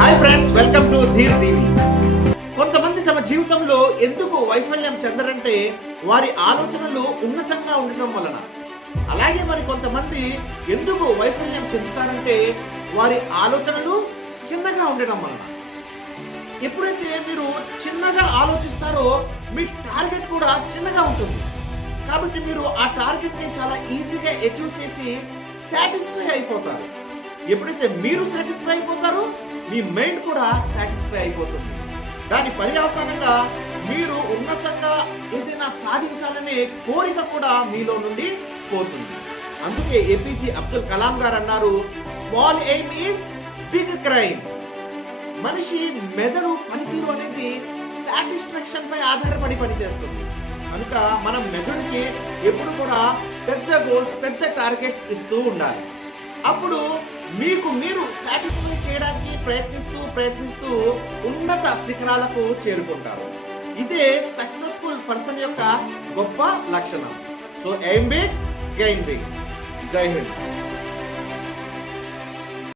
Hi friends, welcome to Dhir TV. కొంతమంది తమ జీవితంలో ఎందుకు వైఫల్యం చెందరంటే వారి ఆలోచనలు ఉన్నతంగా ఉండటం వలన. అలాగే మరి కొంతమంది ఎందుకు వైఫల్యం చెందుతారంటే వారి ఆలోచనలు చిన్నగా ఉండటం వలన. ఎప్పుడైతే మీరు చిన్నగా ఆలోచిస్తారో మీ టార్గెట్ కూడా చిన్నగా ఉంటుంది. కాబట్టి మీరు ఆ టార్గెట్ని చాలా ఈజీగా అచీవ్ చేసి సాటిస్ఫై అయిపోతారు. ఎప్పుడైతే మీరు సాటిస్ఫై అయిపోతారో మీ మైండ్ కూడా సాటిస్ఫై అయిపోతుంది. దాని పర్యవసానంగా మీరు ఉన్నతంగా ఏదైనా సాధించాలనే కోరిక కూడా మీలో నుండి పోతుంది. అందుకే ఏపీజే అబ్దుల్ కలాం గారు అన్నారు, small aim is big crime. మనిషి మెదడు పనితీరు అనేది సాటిస్ఫాక్షన్ పై ఆధారపడి పనిచేస్తుంది. కనుక మనం మెదడుకి ఎప్పుడు కూడా పెద్ద గోల్స్, పెద్ద టార్గెట్స్ ఇస్తూ ఉండాలి. అప్పుడు మీకు మీరు సాటిస్ఫై చేయడానికి ప్రయత్నిస్తూ ఉన్నత శిఖరాలకు చేరుకుంటారు. ఇదే సక్సెస్ఫుల్ పర్సన్ యొక్క గొప్ప లక్షణం. So aim big, gain big. జై హింద్.